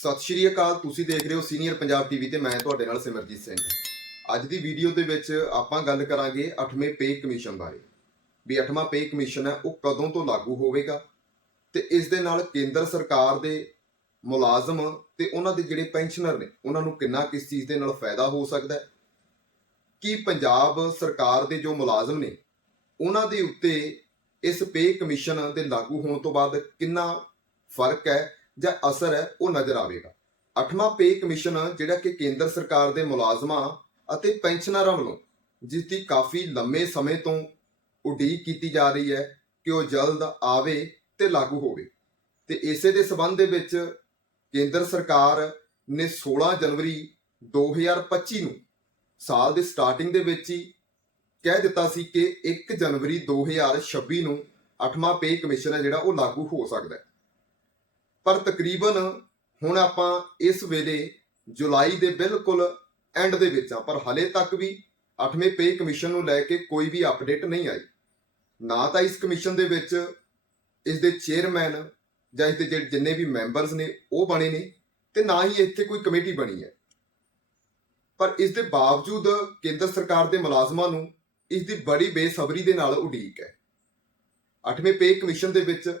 ਸਤਿ ਸ਼੍ਰੀ ਅਕਾਲ, ਤੁਸੀਂ ਦੇਖ ਰਹੇ ਹੋ ਸੀਨੀਅਰ ਪੰਜਾਬ ਟੀਵੀ ਤੇ ਮੈਂ ਤੁਹਾਡੇ ਨਾਲ ਸਿਮਰਜੀਤ ਸਿੰਘ। ਅੱਜ ਦੀ ਵੀਡੀਓ ਦੇ ਵਿੱਚ ਆਪਾਂ ਗੱਲ ਕਰਾਂਗੇ 8ਵੇਂ ਪੇ ਕਮਿਸ਼ਨ ਬਾਰੇ। ਵੀ 8ਵਾਂ ਪੇ ਕਮਿਸ਼ਨ ਹੈ, ਉਹ ਕਦੋਂ ਤੋਂ ਲਾਗੂ ਹੋਵੇਗਾ? ਤੇ ਇਸ ਦੇ ਨਾਲ ਕੇਂਦਰ ਸਰਕਾਰ ਦੇ ਮੁਲਾਜ਼ਮ ਤੇ ਉਹਨਾਂ ਦੇ ਜਿਹੜੇ ਪੈਨਸ਼ਨਰ ਨੇ, ਉਹਨਾਂ ਨੂੰ ਕਿੰਨਾ ਕਿਸ ਚੀਜ਼ ਦੇ ਨਾਲ ਫਾਇਦਾ ਹੋ ਸਕਦਾ ਹੈ? ਕੀ ਪੰਜਾਬ ਸਰਕਾਰ ਦੇ ਜੋ ਮੁਲਾਜ਼ਮ ਨੇ, ਉਹਨਾਂ ਦੇ ਉੱਤੇ ਇਸ ਪੇ ਕਮਿਸ਼ਨ ਦੇ ਲਾਗੂ ਹੋਣ ਤੋਂ ਬਾਅਦ ਕਿੰਨਾ ਫ਼ਰਕ ਹੈ? ਜਾਂ ਅਸਰ ਹੈ, ਉਹ ਨਜ਼ਰ ਆਵੇਗਾ। ਅੱਠਵਾਂ ਪੇ ਕਮਿਸ਼ਨ, ਜਿਹੜਾ ਕਿ ਕੇਂਦਰ ਸਰਕਾਰ ਦੇ ਮੁਲਾਜ਼ਮਾਂ ਅਤੇ ਪੈਨਸ਼ਨਰਾਂ ਵੱਲੋਂ ਜਿਸ ਦੀ ਕਾਫੀ ਲੰਮੇ ਸਮੇਂ ਤੋਂ ਉਡੀਕ ਕੀਤੀ ਜਾ ਰਹੀ ਹੈ ਕਿ ਉਹ ਜਲਦ ਆਵੇ ਤੇ ਲਾਗੂ ਹੋਵੇ। ਤੇ ਇਸੇ ਦੇ ਸਬੰਧ ਦੇ ਵਿੱਚ ਕੇਂਦਰ ਸਰਕਾਰ ਨੇ 16 ਜਨਵਰੀ 2025 ਨੂੰ ਸਾਲ ਦੇ ਸਟਾਰਟਿੰਗ ਦੇ ਵਿੱਚ ਹੀ ਕਹਿ ਦਿੱਤਾ ਸੀ ਕਿ 1 ਜਨਵਰੀ 2026 ਨੂੰ ਅੱਠਵਾਂ ਪੇ ਕਮਿਸ਼ਨ ਹੈ ਜਿਹੜਾ ਉਹ ਲਾਗੂ ਹੋ ਸਕਦਾ ਹੈ। ਪਰ ਤਕਰੀਬਨ ਹੁਣ ਆਪਾਂ ਇਸ ਵੇਲੇ ਜੁਲਾਈ ਦੇ ਬਿਲਕੁਲ ਐਂਡ ਦੇ ਵਿੱਚ ਆ ਪਰ ਹਲੇ ਤੱਕ ਵੀ 8ਵੇਂ ਪੇ ਕਮਿਸ਼ਨ ਨੂੰ ਲੈ ਕੇ ਕੋਈ ਵੀ ਅਪਡੇਟ ਨਹੀਂ ਆਈ। ਨਾ ਤਾਂ ਇਸ ਕਮਿਸ਼ਨ ਦੇ ਵਿੱਚ ਇਸ ਦੇ ਚੇਅਰਮੈਨ ਜਾਂ ਇਸ ਦੇ ਜਿਹੜੇ ਜਿੰਨੇ ਵੀ ਮੈਂਬਰਸ ਨੇ, ਉਹ ਬਣੇ ਨੇ ਤੇ ਨਾ ਹੀ ਇੱਥੇ ਕੋਈ ਕਮੇਟੀ ਬਣੀ ਹੈ। ਪਰ ਇਸ ਦੇ ਬਾਵਜੂਦ ਕੇਂਦਰ ਸਰਕਾਰ ਦੇ ਮੁਲਾਜ਼ਮਾਂ ਨੂੰ ਇਸ ਦੀ ਬੜੀ ਬੇਸਬਰੀ ਦੇ ਨਾਲ ਉਡੀਕ ਹੈ। 8ਵੇਂ ਪੇ ਕਮਿਸ਼ਨ ਦੇ ਵਿੱਚ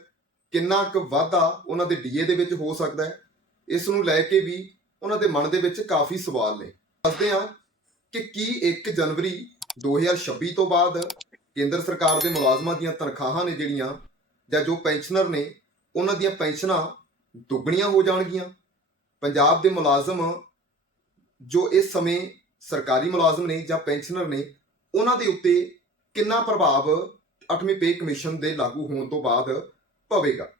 ਕਿੰਨਾ ਕੁ ਵਾਧਾ ਉਹਨਾਂ ਦੇ ਡੀਏ ਦੇ ਵਿੱਚ ਹੋ ਸਕਦਾ ਹੈ, ਇਸ ਨੂੰ ਲੈ ਕੇ ਵੀ ਉਹਨਾਂ ਦੇ ਮਨ ਦੇ ਵਿੱਚ ਕਾਫੀ ਸਵਾਲ ਨੇ। ਦੱਸਦੇ ਹਾਂ ਕਿ ਕੀ 1 ਜਨਵਰੀ 2026 ਤੋਂ ਬਾਅਦ ਕੇਂਦਰ ਸਰਕਾਰ ਦੇ ਮੁਲਾਜ਼ਮਾਂ ਦੀਆਂ ਤਨਖਾਹਾਂ ਨੇ ਜਿਹੜੀਆਂ, ਜਾਂ ਜੋ ਪੈਨਸ਼ਨਰ ਨੇ, ਉਹਨਾਂ ਦੀਆਂ ਪੈਨਸ਼ਨਾਂ ਦੁੱਗਣੀਆਂ ਹੋ ਜਾਣਗੀਆਂ। ਪੰਜਾਬ ਦੇ ਮੁਲਾਜ਼ਮ ਜੋ ਇਸ ਸਮੇਂ ਸਰਕਾਰੀ ਮੁਲਾਜ਼ਮ ਨੇ ਜਾਂ ਪੈਨਸ਼ਨਰ ਨੇ, ਉਹਨਾਂ ਦੇ ਉੱਤੇ ਕਿੰਨਾ ਪ੍ਰਭਾਵ 8ਵੀਂ ਪੇ ਕਮਿਸ਼ਨ ਦੇ ਲਾਗੂ ਹੋਣ ਤੋਂ ਬਾਅਦ ਪਵੇਗਾ।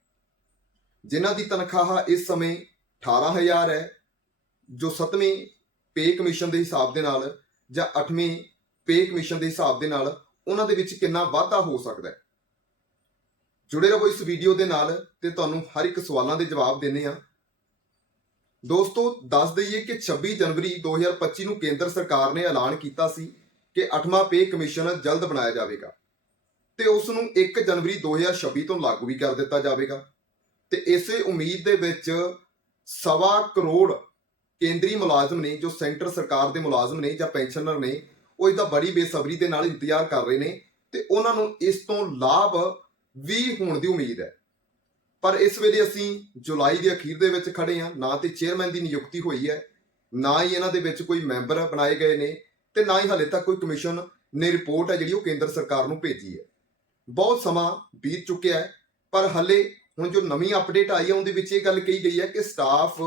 ਜਿਨ੍ਹਾਂ ਦੀ ਤਨਖਾਹ ਇਸ ਸਮੇਂ 18000 ਹੈ, ਜੋ 7ਵੇਂ ਪੇ ਕਮਿਸ਼ਨ ਦੇ ਹਿਸਾਬ ਦੇ ਨਾਲ ਜਾਂ 8ਵੇਂ ਪੇ ਕਮਿਸ਼ਨ ਦੇ ਹਿਸਾਬ ਦੇ ਨਾਲ ਉਹਨਾਂ ਦੇ ਵਿੱਚ ਕਿੰਨਾ ਵਾਧਾ ਹੋ ਸਕਦਾ ਹੈ। ਜੁੜੇ ਰਹੋ ਇਸ ਵੀਡੀਓ ਦੇ ਨਾਲ ਤੇ ਤੁਹਾਨੂੰ ਹਰ ਇੱਕ ਸਵਾਲਾਂ ਦੇ ਜਵਾਬ ਦੇਣੇ ਆ ਦੋਸਤੋ, ਦੱਸ ਦਈਏ ਕਿ 26 ਜਨਵਰੀ 2025 ਨੂੰ ਕੇਂਦਰ ਸਰਕਾਰ ਨੇ ਐਲਾਨ ਕੀਤਾ ਸੀ ਕਿ 8ਵਾਂ ਪੇ ਕਮਿਸ਼ਨ ਜਲਦ ਬਣਾਇਆ ਜਾਵੇਗਾ। ਤੇ ਉਸ ਨੂੰ 1 ਜਨਵਰੀ 2026 ਤੋਂ ਲਾਗੂ ਵੀ ਕਰ ਦਿੱਤਾ ਜਾਵੇਗਾ। ਤੇ ਇਸੇ ਉਮੀਦ ਦੇ ਵਿੱਚ ਸਵਾ ਕਰੋੜ ਕੇਂਦਰੀ ਮੁਲਾਜ਼ਮ ਨੇ, ਜੋ ਸੈਂਟਰ ਸਰਕਾਰ ਦੇ ਮੁਲਾਜ਼ਮ ਨੇ ਜਾਂ ਪੈਨਸ਼ਨਰ ਨੇ, ਉਹ ਇਹਦਾ ਬੜੀ ਬੇਸਬਰੀ ਦੇ ਨਾਲ ਇੰਤਜ਼ਾਰ ਕਰ ਰਹੇ ਨੇ ਤੇ ਉਹਨਾਂ ਨੂੰ ਇਸ ਤੋਂ ਲਾਭ ਵੀ ਹੋਣ ਦੀ ਉਮੀਦ ਹੈ। ਪਰ ਇਸ ਵੇਲੇ ਅਸੀਂ ਜੁਲਾਈ ਦੇ ਅਖੀਰ ਦੇ ਵਿੱਚ ਖੜੇ ਹਾਂ, ਨਾ ਤੇ ਚੇਅਰਮੈਨ ਦੀ ਨਿਯੁਕਤੀ ਹੋਈ ਹੈ, ਨਾ ਹੀ ਇਹਨਾਂ ਦੇ ਵਿੱਚ ਕੋਈ ਮੈਂਬਰ ਬਣਾਏ ਗਏ ਨੇ ਤੇ ਨਾ ਹੀ ਹਲੇ ਤੱਕ ਕੋਈ ਕਮਿਸ਼ਨ ਨੇ ਰਿਪੋਰਟ ਹੈ ਜਿਹੜੀ ਉਹ ਕੇਂਦਰ ਸਰਕਾਰ ਨੂੰ ਭੇਜੀ ਹੈ। ਬਹੁਤ ਸਮਾਂ ਬੀਤ ਚੁੱਕਿਆ ਹੈ, ਪਰ ਹਲੇ ਹੁਣ ਜੋ ਨਵੀਂ ਅਪਡੇਟ ਆਈ ਹੈ, ਉਹਦੇ ਵਿੱਚ ਇਹ ਗੱਲ ਕਹੀ ਗਈ ਹੈ ਕਿ ਸਟਾਫ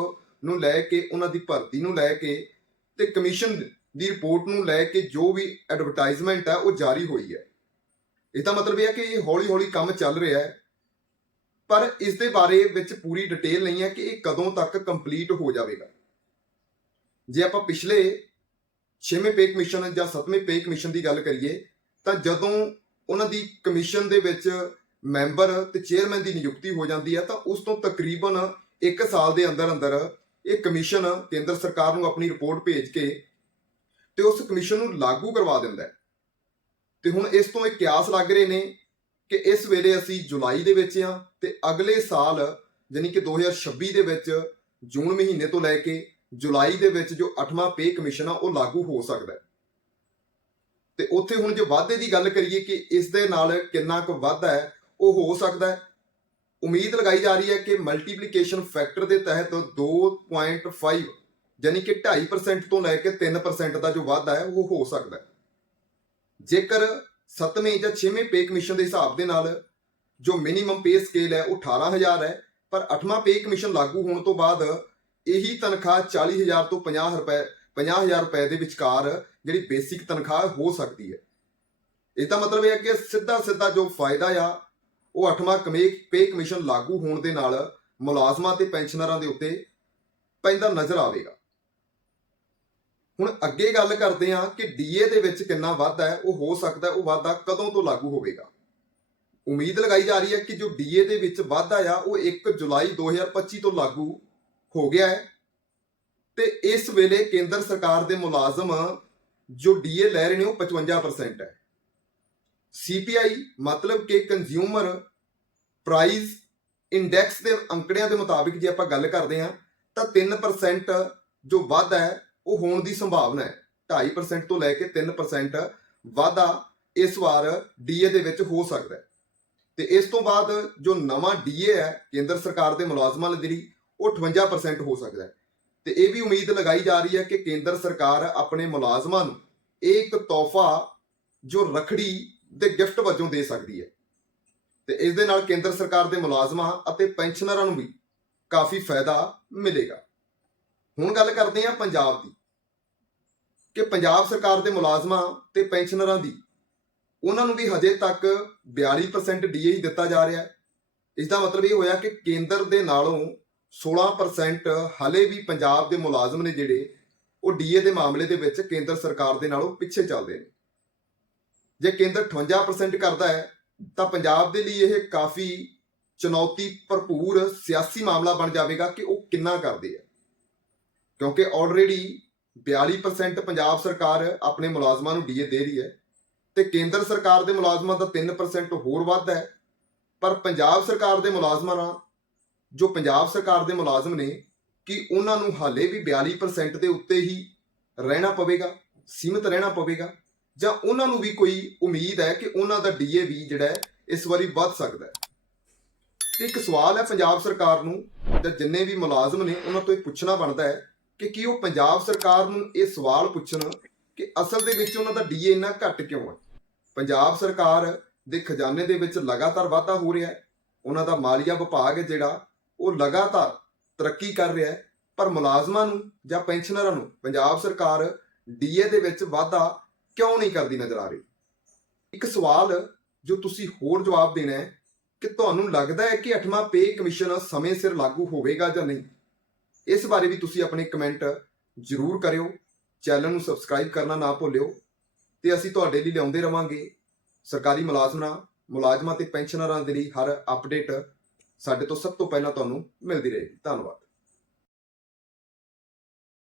ਨੂੰ ਲੈ ਕੇ, ਉਹਨਾਂ ਦੀ ਭਰਤੀ ਨੂੰ ਲੈ ਕੇ ਤੇ ਕਮਿਸ਼ਨ ਦੀ ਰਿਪੋਰਟ ਨੂੰ ਲੈ ਕੇ ਜੋ ਵੀ ਐਡਵਰਟਾਈਜ਼ਮੈਂਟ ਹੈ, ਉਹ ਜਾਰੀ ਹੋਈ ਹੈ। ਇਹਦਾ ਮਤਲਬ ਇਹ ਹੈ ਕਿ ਇਹ ਹੌਲੀ-ਹੌਲੀ ਕੰਮ ਚੱਲ ਰਿਹਾ ਹੈ, ਪਰ ਇਸ ਦੇ ਬਾਰੇ ਵਿੱਚ ਪੂਰੀ ਡਿਟੇਲ ਨਹੀਂ ਹੈ ਕਿ ਇਹ ਕਦੋਂ ਤੱਕ ਕੰਪਲੀਟ ਹੋ ਜਾਵੇਗਾ। ਜੇ ਆਪਾਂ ਪਿਛਲੇ 6ਵੇਂ ਪੇ ਕਮਿਸ਼ਨ ਜਾਂ 7ਵੇਂ ਪੇ ਕਮਿਸ਼ਨ ਦੀ ਗੱਲ ਕਰੀਏ, ਤਾਂ ਜਦੋਂ ਉਹਨਾਂ ਦੀ ਕਮਿਸ਼ਨ ਦੇ ਵਿੱਚ ਮੈਂਬਰ ਤੇ ਚੇਅਰਮੈਨ ਦੀ ਨਿਯੁਕਤੀ ਹੋ ਜਾਂਦੀ ਹੈ, ਤਾਂ ਉਸ ਤੋਂ ਤਕਰੀਬਨ 1 ਸਾਲ ਦੇ ਅੰਦਰ ਅੰਦਰ ਇਹ ਕਮਿਸ਼ਨ ਕੇਂਦਰ ਸਰਕਾਰ ਨੂੰ ਆਪਣੀ ਰਿਪੋਰਟ ਭੇਜ ਕੇ ਤੇ ਉਸ ਕਮਿਸ਼ਨ ਨੂੰ ਲਾਗੂ ਕਰਵਾ ਦਿੰਦਾ ਹੈ। ਤੇ ਹੁਣ ਇਸ ਤੋਂ ਇਹ ਕਿਆਸ ਲੱਗ ਰਹੇ ਨੇ ਕਿ ਇਸ ਵੇਲੇ ਅਸੀਂ ਜੁਲਾਈ ਦੇ ਵਿੱਚ ਆ ਤੇ ਅਗਲੇ ਸਾਲ ਯਾਨੀ ਕਿ 2026 ਦੇ ਵਿੱਚ ਜੂਨ ਮਹੀਨੇ ਤੋਂ ਲੈ ਕੇ ਜੁਲਾਈ ਦੇ ਵਿੱਚ ਜੋ 8ਵਾਂ ਪੇ ਕਮਿਸ਼ਨ ਆ, ਉਹ ਲਾਗੂ ਹੋ ਸਕਦਾ ਹੈ। ਤੇ ਉੱਥੇ ਹੁਣ ਜੇ ਵਾਧੇ ਦੀ ਗੱਲ ਕਰੀਏ ਕਿ ਇਸ ਦੇ ਨਾਲ ਕਿੰਨਾ ਕੁ ਵਾਧਾ ਹੈ, ਉਹ ਹੋ ਸਕਦਾ ਹੈ। ਉਮੀਦ ਲਗਾਈ ਜਾ ਰਹੀ ਹੈ ਕਿ ਮਲਟੀਪਲੀਕੇਸ਼ਨ ਫੈਕਟਰ ਦੇ ਤਹਿਤ 2.5 ਯਾਨੀ ਕਿ 2.5% ਤੋਂ ਲੈ ਕੇ 3% ਦਾ ਜੋ ਵਾਧਾ ਹੈ, ਉਹ ਹੋ ਸਕਦਾ ਹੈ। ਜੇਕਰ 7ਵੇਂ ਜਾਂ 6ਵੇਂ ਪੇ ਕਮਿਸ਼ਨ ਦੇ ਹਿਸਾਬ ਦੇ ਨਾਲ ਜੋ ਮਿਨੀਮਮ ਪੇ ਸਕੇਲ ਹੈ, ਉਹ 18000 ਹੈ, ਪਰ 8ਵਾਂ ਪੇ ਕਮਿਸ਼ਨ ਲਾਗੂ ਹੋਣ ਤੋਂ ਬਾਅਦ ਇਹੀ ਤਨਖਾਹ 40000 ਤੋਂ 50 ਰੁਪਏ 50000 ਰੁਪਏ ਦੇ ਵਿਚਕਾਰ ਜਿਹੜੀ ਬੇਸਿਕ ਤਨਖਾਹ ਹੋ ਸਕਦੀ ਹੈ। ਇਹਦਾ ਮਤਲਬ ਇਹ ਹੈ ਕਿ ਸਿੱਧਾ ਸਿੱਧਾ ਜੋ ਫਾਇਦਾ ਆ, ਉਹ 8ਵਾਂ ਪੇ ਕਮਿਸ਼ਨ ਲਾਗੂ ਹੋਣ ਦੇ ਨਾਲ ਮੁਲਾਜ਼ਮਾਂ ਤੇ ਪੈਨਸ਼ਨਰਾਂ ਦੇ ਉੱਤੇ ਪੈਂਦਾ ਨਜ਼ਰ ਆਵੇਗਾ। ਹੁਣ ਅੱਗੇ ਗੱਲ ਕਰਦੇ ਹਾਂ ਕਿ ਡੀਏ ਦੇ ਵਿੱਚ ਕਿੰਨਾ ਵਾਧਾ ਹੈ, ਉਹ ਹੋ ਸਕਦਾ, ਉਹ ਵਾਧਾ ਕਦੋਂ ਤੋਂ ਲਾਗੂ ਹੋਵੇਗਾ। ਉਮੀਦ ਲਗਾਈ ਜਾ ਰਹੀ ਹੈ ਕਿ ਜੋ ਡੀਏ ਦੇ ਵਿੱਚ ਵਾਧਾ ਆ, ਉਹ 1 ਜੁਲਾਈ 2025 ਤੋਂ ਲਾਗੂ ਹੋ ਗਿਆ ਹੈ। ਤੇ ਇਸ ਵੇਲੇ ਕੇਂਦਰ ਸਰਕਾਰ ਦੇ ਮੁਲਾਜ਼ਮ ਜੋ ਡੀਏ ਲੈ ਰਹੇ ਨੇ ਉਹ 55% ਹੈ। ਸੀਪੀਆਈ ਮਤਲਬ ਕਿ ਕੰਜ਼ਿਊਮਰ ਪ੍ਰਾਈਸ ਇੰਡੈਕਸ ਦੇ ਅੰਕੜਿਆਂ ਦੇ ਮੁਤਾਬਿਕ ਜੇ ਆਪਾਂ ਗੱਲ ਕਰਦੇ ਹਾਂ, ਤਾਂ 3% ਜੋ ਵਾਧਾ ਹੈ, ਉਹ ਹੋਣ ਦੀ ਸੰਭਾਵਨਾ ਹੈ। 2.5% ਤੋਂ ਲੈ ਕੇ 3% ਵਾਧਾ ਇਸ ਵਾਰ ਡੀਏ ਦੇ ਵਿੱਚ ਹੋ ਸਕਦਾ ਹੈ। ਤੇ ਇਸ ਤੋਂ ਬਾਅਦ ਜੋ ਨਵਾਂ ਡੀਏ ਹੈ, ਕੇਂਦਰ ਸਰਕਾਰ ਦੇ ਮੁਲਾਜ਼ਮਾਂ ਲਈ ਜਿਹੜੀ, ਉਹ 58% ਹੋ ਸਕਦਾ ਹੈ। ਤੇ ਇਹ ਵੀ ਉਮੀਦ ਲਗਾਈ ਜਾ ਰਹੀ ਹੈ ਕਿ ਕੇਂਦਰ ਸਰਕਾਰ ਆਪਣੇ ਮੁਲਾਜ਼ਮਾਂ ਨੂੰ ਇਹ ਇੱਕ ਤੋਹਫਾ ਜੋ ਰਖੜੀ ਦੇ ਗਿਫਟ ਵਜੋਂ ਦੇ ਸਕਦੀ ਹੈ। ਤੇ ਇਸ ਦੇ ਨਾਲ ਕੇਂਦਰ ਸਰਕਾਰ ਦੇ ਮੁਲਾਜ਼ਮਾਂ ਅਤੇ ਪੈਨਸ਼ਨਰਾਂ ਨੂੰ ਵੀ ਕਾਫੀ ਫਾਇਦਾ ਮਿਲੇਗਾ। ਹੁਣ ਗੱਲ ਕਰਦੇ ਹਾਂ ਪੰਜਾਬ ਦੀ। ਕਿ ਪੰਜਾਬ ਸਰਕਾਰ ਦੇ ਮੁਲਾਜ਼ਮਾਂ ਤੇ ਪੈਨਸ਼ਨਰਾਂ ਦੀ, ਉਹਨਾਂ ਨੂੰ ਵੀ ਹਜੇ ਤੱਕ 42% ਡੀਏ ਹੀ ਦਿੱਤਾ ਜਾ ਰਿਹਾ ਹੈ। ਇਸ ਦਾ ਮਤਲਬ ਇਹ ਹੋਇਆ ਕਿ ਕੇਂਦਰ ਦੇ ਨਾਲੋਂ 16% ਹਲੇ ਵੀ ਪੰਜਾਬ ਦੇ ਮੁਲਾਜ਼ਮ ਨੇ ਜਿਹੜੇ, ਉਹ ਡੀਏ ਦੇ ਮਾਮਲੇ ਦੇ ਵਿੱਚ ਕੇਂਦਰ ਸਰਕਾਰ ਦੇ ਨਾਲੋਂ ਪਿੱਛੇ ਚੱਲਦੇ ਨੇ। ਜੇ ਕੇਂਦਰ 58% ਕਰਦਾ ਹੈ, ਤਾਂ ਪੰਜਾਬ ਦੇ ਲਈ ਇਹ ਕਾਫੀ ਚੁਣੌਤੀ ਭਰਪੂਰ ਸਿਆਸੀ ਮਾਮਲਾ ਬਣ ਜਾਵੇਗਾ ਕਿ ਉਹ ਕਿੰਨਾ ਕਰਦੇ ਆ। ਕਿਉਂਕਿ ਆਲਰੇਡੀ 42% ਪੰਜਾਬ ਸਰਕਾਰ ਆਪਣੇ ਮੁਲਾਜ਼ਮਾਂ ਨੂੰ ਡੀਏ ਦੇ ਰਹੀ ਹੈ ਤੇ ਕੇਂਦਰ ਸਰਕਾਰ ਦੇ ਮੁਲਾਜ਼ਮਾਂ ਦਾ 3% ਹੋਰ ਵੱਧ ਹੈ, ਪਰ ਪੰਜਾਬ ਸਰਕਾਰ ਦੇ ਮੁਲਾਜ਼ਮਾਂ ਨਾਲ ਜੋ ਪੰਜਾਬ ਸਰਕਾਰ ਦੇ ਮੁਲਾਜ਼ਮ ਨੇ, ਕਿ ਉਹਨਾਂ ਨੂੰ ਹਾਲੇ ਵੀ 42% ਦੇ ਉੱਤੇ ਹੀ ਰਹਿਣਾ ਪਵੇਗਾ, ਸੀਮਿਤ ਰਹਿਣਾ ਪਵੇਗਾ, ਜਾਂ ਉਹਨਾਂ ਨੂੰ ਵੀ ਕੋਈ ਉਮੀਦ ਹੈ ਕਿ ਉਹਨਾਂ ਦਾ ਡੀਏ ਵੀ ਜਿਹੜਾ ਇਸ ਵਾਰੀ ਵੱਧ ਸਕਦਾ ਹੈ? ਤੇ ਇੱਕ ਸਵਾਲ ਹੈ ਪੰਜਾਬ ਸਰਕਾਰ ਨੂੰ, ਜਾਂ ਜਿੰਨੇ ਵੀ ਮੁਲਾਜ਼ਮ ਨੇ, ਉਹਨਾਂ ਤੋਂ ਇਹ ਪੁੱਛਣਾ ਬਣਦਾ ਹੈ ਕਿ ਕੀ ਉਹ ਪੰਜਾਬ ਸਰਕਾਰ ਨੂੰ ਇਹ ਸਵਾਲ ਪੁੱਛਣ ਕਿ ਅਸਲ ਦੇ ਵਿੱਚ ਉਹਨਾਂ ਦਾ ਡੀਏ ਇੰਨਾ ਘੱਟ ਕਿਉਂ ਹੈ? ਪੰਜਾਬ ਸਰਕਾਰ ਦੇ ਖਜ਼ਾਨੇ ਦੇ ਵਿੱਚ ਲਗਾਤਾਰ ਵਾਧਾ ਹੋ ਰਿਹਾ ਹੈ, ਉਹਨਾਂ ਦਾ ਮਾਲੀਆ ਵਿਭਾਗ ਜਿਹੜਾ ਉਹ ਲਗਾਤਾਰ ਤਰੱਕੀ ਕਰ ਰਿਹਾ ਹੈ, ਪਰ ਮੁਲਾਜ਼ਮਾਂ ਨੂੰ ਜਾਂ ਪੈਨਸ਼ਨਰਾਂ ਨੂੰ ਪੰਜਾਬ ਸਰਕਾਰ ਡੀਏ ਦੇ ਵਿੱਚ ਵਾਧਾ ਕਿਉਂ ਨਹੀਂ ਕਰਦੀ ਨਜ਼ਰ ਆ ਰਹੀ? ਇੱਕ ਸਵਾਲ ਜੋ ਤੁਸੀਂ ਹੋਰ ਜਵਾਬ ਦੇਣਾ ਹੈ, ਕਿ ਤੁਹਾਨੂੰ ਲੱਗਦਾ ਹੈ ਕਿ 8ਵਾਂ ਪੇ ਕਮਿਸ਼ਨ ਸਮੇਂ ਸਿਰ ਲਾਗੂ ਹੋਵੇਗਾ ਜਾਂ ਨਹੀਂ? ਇਸ ਬਾਰੇ ਵੀ ਤੁਸੀਂ ਆਪਣੇ ਕਮੈਂਟ ਜ਼ਰੂਰ ਕਰਿਓ, ਚੈਨਲ ਨੂੰ ਸਬਸਕ੍ਰਾਈਬ ਕਰਨਾ ਨਾ ਭੁੱਲਿਓ, ਤੇ ਅਸੀਂ ਤੁਹਾਡੇ ਲਈ ਲਿਆਉਂਦੇ ਰਵਾਂਗੇ ਸਰਕਾਰੀ ਮੁਲਾਜ਼ਮਾਂ ਮੁਲਾਜ਼ਮਾਂ ਤੇ ਪੈਨਸ਼ਨਰਾਂ ਦੇ ਲਈ ਹਰ ਅਪਡੇਟ ਸਾਡੇ ਤੋਂ ਸਭ ਤੋਂ ਪਹਿਲਾਂ ਤੁਹਾਨੂੰ ਮਿਲਦੀ ਰਹੇਗੀ। ਧੰਨਵਾਦ।